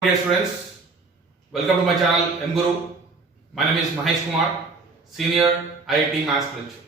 Dear students, welcome to my channel M Guru. My name is Mahesh Kumar, Senior IIT Maths Lecturer.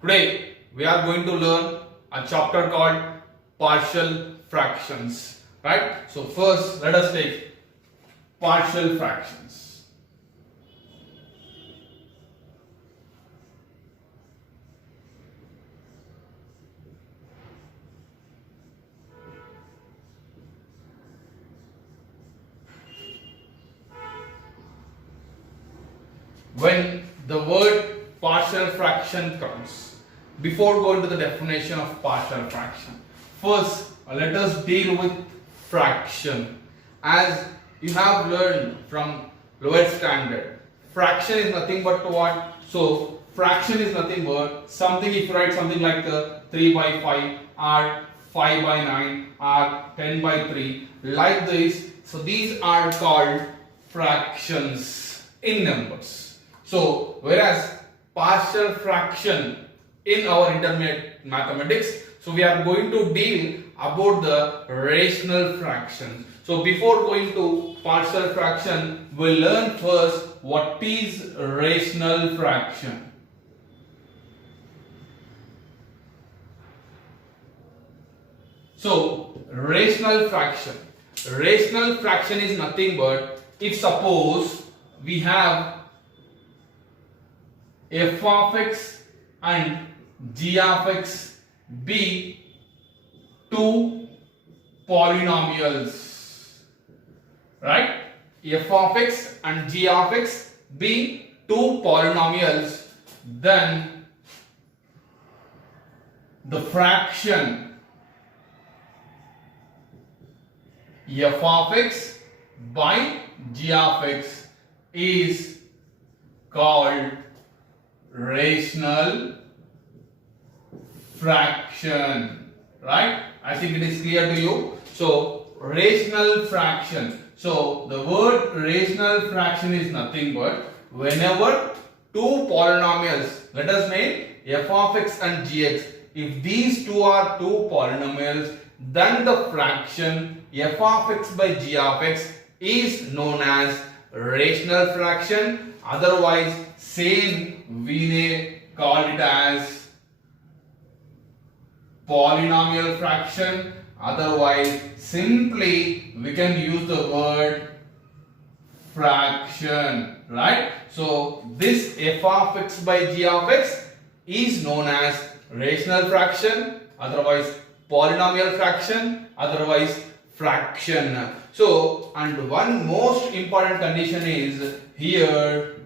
Today we are going to learn a chapter called partial fractions. Right? So first let us take partial fractions. When the word partial fraction comes, before going to the definition of partial fraction, first let us deal with fraction. As you have learned from lower standard, fraction is nothing but what? So fraction is nothing but something, if you write something like 3 by 5 or 5 by 9 or 10 by 3 like this. So these are called fractions in numbers. So, whereas partial fraction in our intermediate mathematics, so we are going to deal about the rational fraction. So, before going to partial fraction, we'll learn first what is rational fraction. So, rational fraction is nothing but if suppose we have f of x and g of x be two polynomials, right? F of x and g of x be two polynomials, then the fraction f of x by g of x is called rational fraction, right? I think it is clear to you. So rational fraction, so the word rational fraction is nothing but whenever two polynomials, let us name f of x and gx, if these two are two polynomials, then the fraction f of x by g of x is known as rational fraction. Otherwise, same we may call it as polynomial fraction. Otherwise, simply we can use the word fraction, right? So this f of x by g of x is known as rational fraction, otherwise polynomial fraction, otherwise fraction. So, and one most important condition is here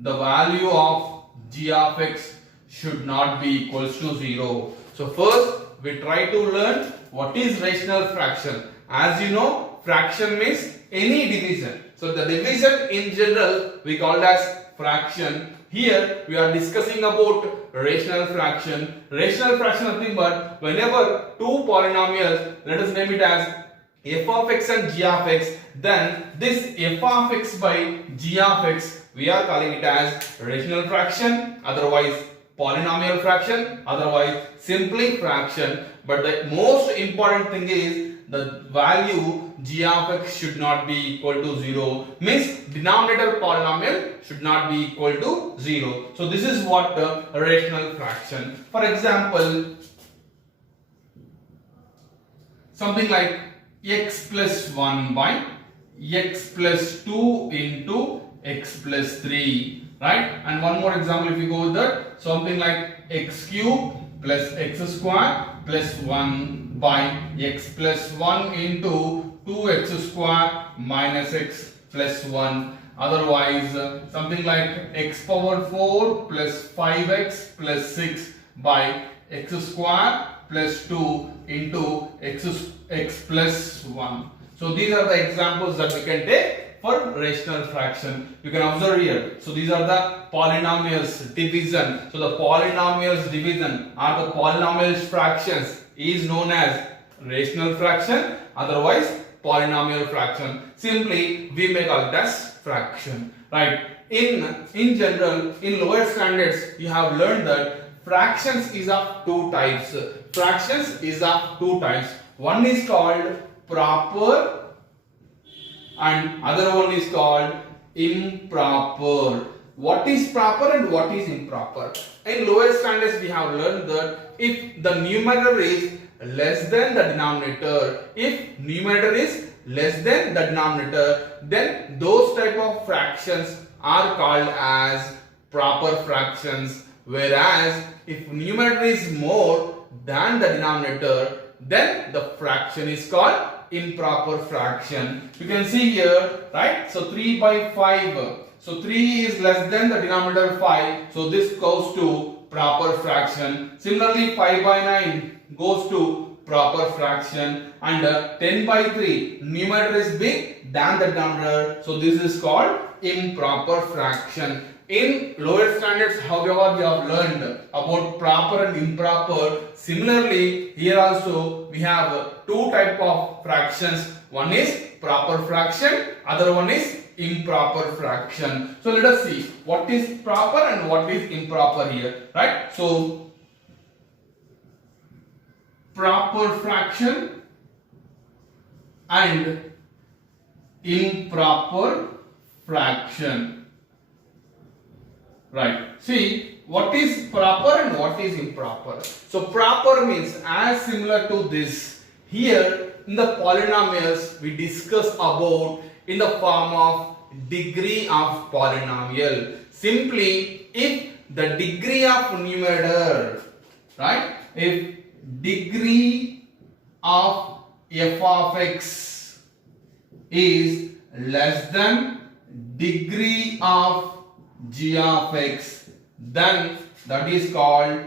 the value of g of x should not be equals to 0. So first we try to learn what is rational fraction. As you know, fraction means any division. So the division in general we call it as fraction. Here we are discussing about rational fraction. Rational fraction nothing but whenever two polynomials, let us name it as f of x and g of x, then this f of x by g of x we are calling it as rational fraction, otherwise polynomial fraction, otherwise simply fraction. But the most important thing is the value g of x should not be equal to 0, means denominator polynomial should not be equal to 0. So this is what the rational fraction. For example, something like x plus 1 by x plus 2 into x plus 3, right? And one more example, if you go with that, something like x cube plus x square plus 1 by x plus 1 into 2x square minus x plus 1. Otherwise, something like x power 4 plus 5x plus 6 by x square plus 2 into x plus 1. So these are the examples that we can take for rational fraction. You can observe here. So these are the polynomials division. So the polynomials division or the polynomials fractions is known as rational fraction, otherwise polynomial fraction. Simply we may call it as fraction, right? In general, in lower standards you have learned that fractions is of two types. Fractions is of two types. One is called proper and other one is called improper. What is proper and what is improper? In lower standards we have learned that if the numerator is less than the denominator, if numerator is less than the denominator, then those type of fractions are called as proper fractions. Whereas if numerator is more than the denominator, then the fraction is called improper fraction. You can see here, right? So 3 by 5. So 3 is less than the denominator 5. So this goes to proper fraction. Similarly 5 by 9 goes to proper fraction, and 10 by 3 numerator is big than the denominator. So this is called improper fraction. In lower standards, however, we have learned about proper and improper. Similarly, here also we have two type of fractions. One is proper fraction, other one is improper fraction. So let us see what is proper and what is improper here, right? So proper fraction and improper fraction. Right. See, what is proper and what is improper? So proper means as similar to this. Here in the polynomials we discuss about in the form of degree of polynomial. Simply, if the degree of numerator, right? If degree of f of x is less than degree of g of x, then that is called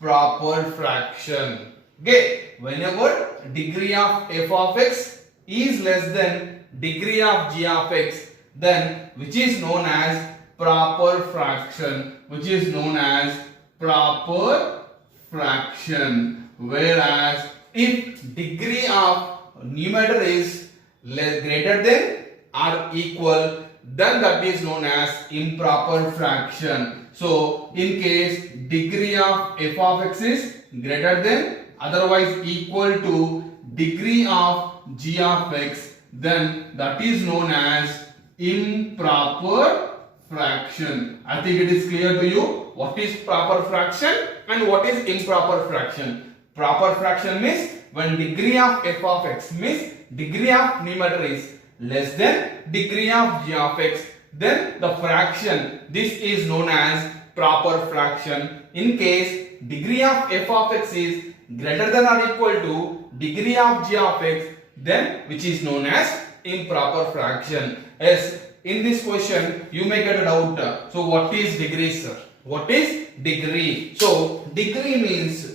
proper fraction. Okay, whenever degree of f of x is less than degree of g of x, then which is known as proper fraction, which is known as proper fraction. Whereas if degree of numerator is greater than or equal, then that is known as improper fraction. So in case degree of f of x is greater than otherwise equal to degree of g of x, then that is known as improper fraction. I think it is clear to you what is proper fraction and what is improper fraction. Proper fraction means when degree of f of x means degree of numerator is less than degree of g of x, then the fraction, this is known as proper fraction. In case degree of f of x is greater than or equal to degree of g of x, then which is known as improper fraction. Yes, in this question you may get a doubt. So what is degree, sir? What is degree? So degree means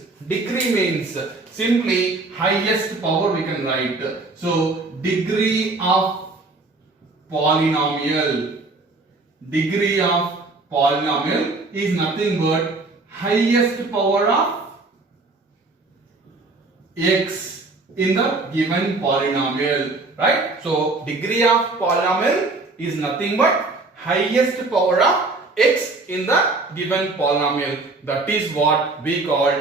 simply highest power we can write. So degree of polynomial. Degree of polynomial is nothing but highest power of x in the given polynomial, right? So degree of polynomial is nothing but highest power of x in the given polynomial. That is what we call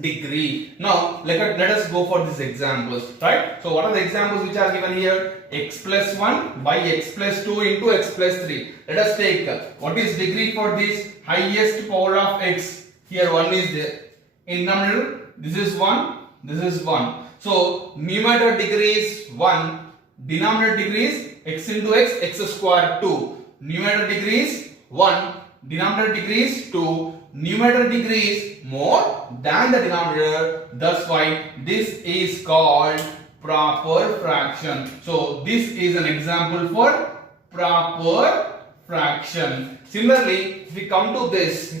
degree. Now let us go for these examples, right? So what are the examples which are given here? X plus 1 by x plus 2 into x plus 3. Let us take what is degree for this highest power of x. Here 1 is there. In numerator this is 1, this is 1. So numerator degree is 1, denominator degree is x into x, x square 2. Numerator degree is 1, denominator degree is 2. Numerator degree is more than the denominator. That's why this is called proper fraction. So this is an example for proper fraction. Similarly, if we come to this,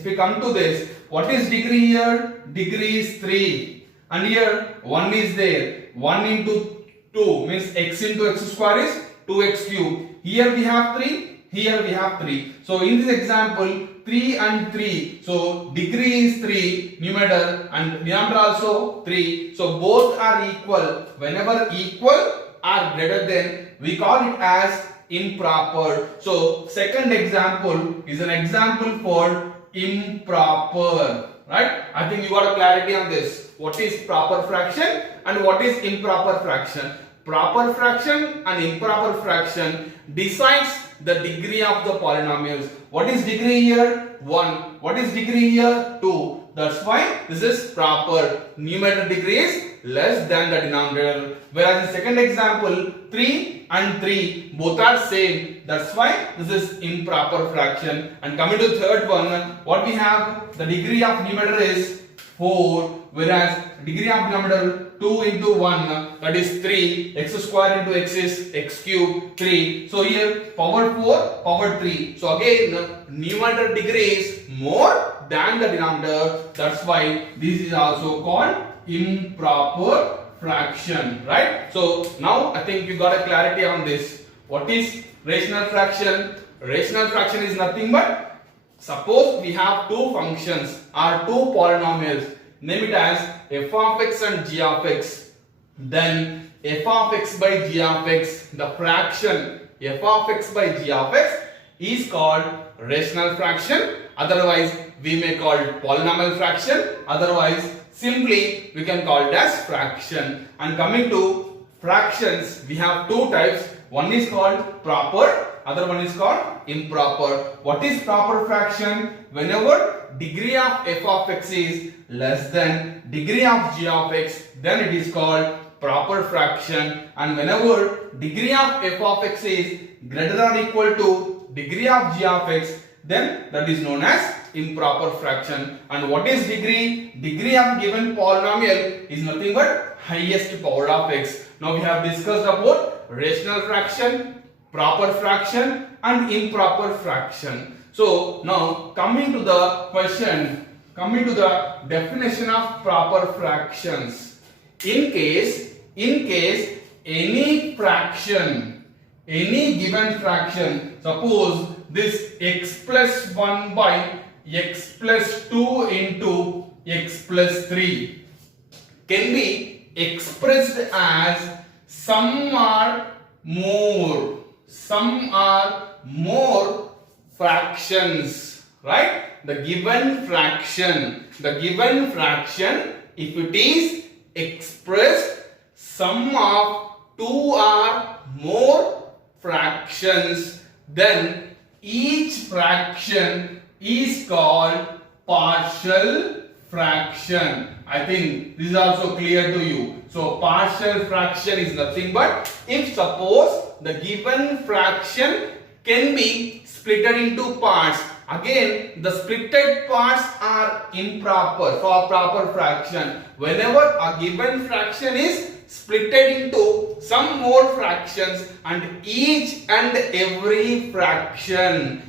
what is degree here? Degree is 3. And here 1 is there. 1 into 2 means x into x square is 2x cube. Here we have 3. Here we have 3. So in this example, 3 and 3. So degree is 3, numerator, and denominator also 3. So both are equal. Whenever equal or greater than, we call it as improper. So second example is an example for improper. Right? I think you got a clarity on this. What is proper fraction and what is improper fraction? proper fraction and improper fraction decides the degree of the polynomials. What is degree here? 1. What is degree here? 2. That's why this is proper. Numerator degree is less than the denominator. Whereas in second example, 3 and 3 both are same. That's why this is improper fraction. And coming to the third one, what we have? The degree of numerator is 4, whereas degree of denominator 2 into 1, that is 3. X square into x is x cube, 3. So here power 4, power 3. So again numerator degree is more than the denominator. That's why this is also called improper fraction, right? So now I think you got a clarity on this. What is rational fraction? Rational fraction is nothing but, suppose we have two functions or two polynomials, name it as f of x and g of x. Then f of x by g of x, the fraction f of x by g of x is called rational fraction. Otherwise we may call it polynomial fraction. Otherwise simply we can call it as fraction. And coming to fractions, we have two types. One is called proper, other one is called improper. What is proper fraction? Whenever degree of f of x is less than degree of g of x, then it is called proper fraction. And whenever degree of f of x is greater than or equal to degree of g of x, then that is known as improper fraction. And what is degree? Degree of given polynomial is nothing but highest power of x. Now we have discussed about rational fraction, proper fraction and improper fraction. So now coming to the question, coming to the definition of proper fractions. In case any fraction, any given fraction, suppose this x plus 1 by x plus 2 into x plus 3 can be expressed as some are more fractions, right? The given fraction, if it is expressed sum of two or more fractions, then each fraction is called partial fraction. I think this is also clear to you. So partial fraction is nothing but if suppose the given fraction can be splitted into parts. Again, the splitted parts are improper for proper fraction. Whenever a given fraction is splitted into some more fractions, and each and every fraction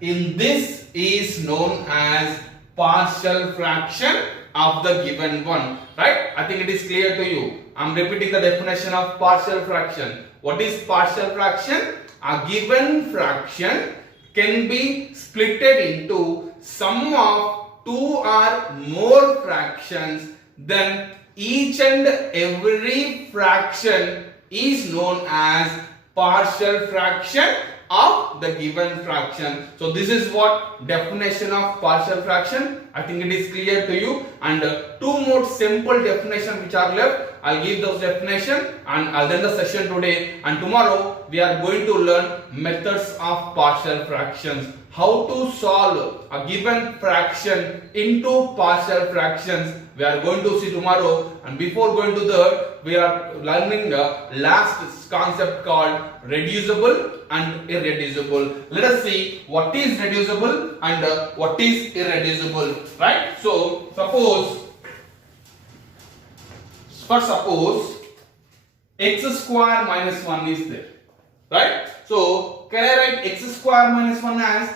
in this is known as partial fraction of the given one, right? I think it is clear to you. I am repeating the definition of partial fraction. What is partial fraction? A given fraction can be splitted into sum of two or more fractions, then each and every fraction is known as partial fraction of the given fraction. So this is what definition of partial fraction. I think it is clear to you. And two more simple definitions which are left. I'll give those definitions and I'll end the session today. And tomorrow we are going to learn methods of partial fractions. How to solve a given fraction into partial fractions. We are going to see tomorrow. And before going to that, we are learning the last concept called reducible and irreducible. Let us see what is reducible and what is irreducible, right? So suppose x square minus 1 is there, right? So can I write x square minus 1 as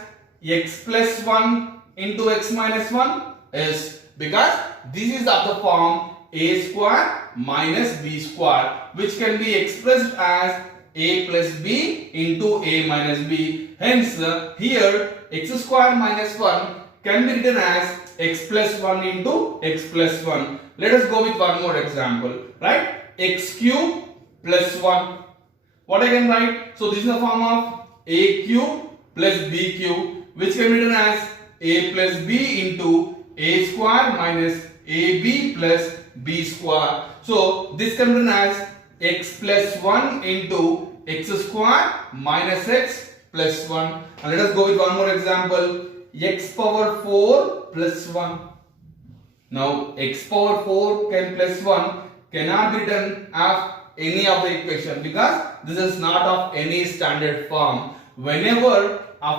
x plus 1 into x minus 1? Yes, because this is of the form a square minus b square, which can be expressed as a plus b into a minus b. Hence here x square minus 1 can be written as x plus 1 into x plus 1. Let us go with one more example, right? X cube plus 1. What I can write? So this is the form of a cube plus b cube, which can be written as a plus b into a square minus ab plus b square. So this can be written as x plus 1 into x square minus x plus 1. And let us go with one more example. X power 4 plus 1. Now x power 4 plus 1 cannot be written as any of the equation because this is not of any standard form. Whenever a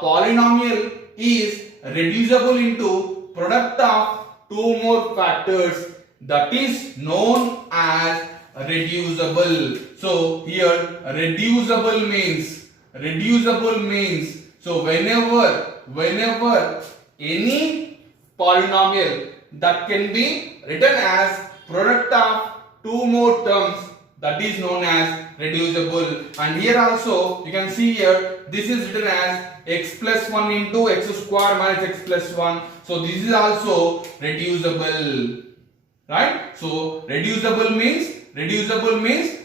polynomial is reducible into product of two more factors, that is known as reducible. So here reducible means so whenever any polynomial that can be written as product of two more terms, that is known as reducible. And here also you can see here this is written as x plus 1 into x square minus x plus 1. So this is also reducible, right? So reducible means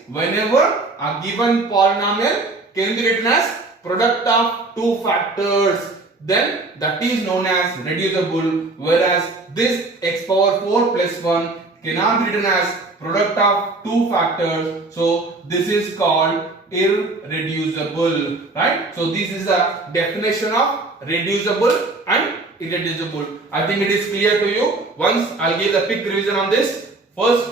whenever a given polynomial can be written as product of two factors, then that is known as reducible, whereas this x power 4 plus 1 cannot be written as product of two factors, so this is called irreducible, right? So this is a definition of reducible and irreducible. I think it is clear to you. Once I'll give a quick revision on this. First,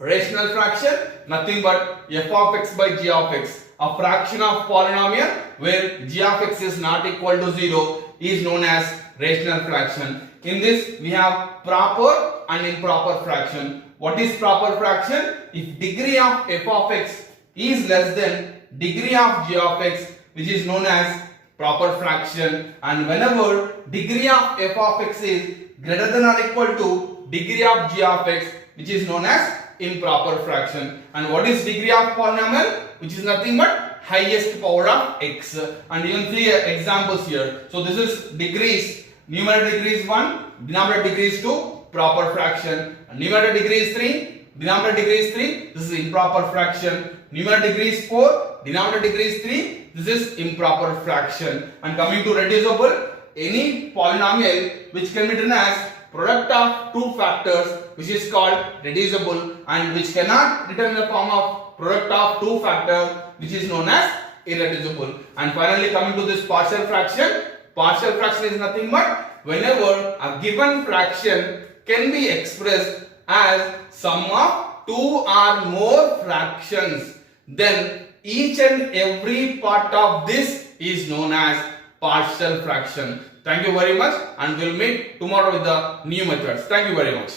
rational fraction, nothing but f of x by g of x, a fraction of polynomial where g of x is not equal to 0 is known as rational fraction. In this we have proper and improper fraction. What is proper fraction? If degree of f of x is less than degree of g of x, which is known as proper fraction, and whenever degree of f of x is greater than or equal to degree of g of x, which is known as improper fraction. And what is degree of polynomial? Which is nothing but highest power of x. And you can see examples here. So this is degrees. Numerator degree is 1, denominator degree is 2, proper fraction. Numerator degree is 3, denominator degree is 3, this is improper fraction. Numerator degree is 4, denominator degree is 3, this is improper fraction. And coming to reducible, any polynomial which can be written as product of two factors, which is called reducible, and which cannot be written in the form of product of two factors, which is known as irreducible. And finally coming to this partial fraction is nothing but whenever a given fraction can be expressed as sum of two or more fractions, then each and every part of this is known as partial fraction. Thank you very much, and we'll meet tomorrow with the new methods. Thank you very much.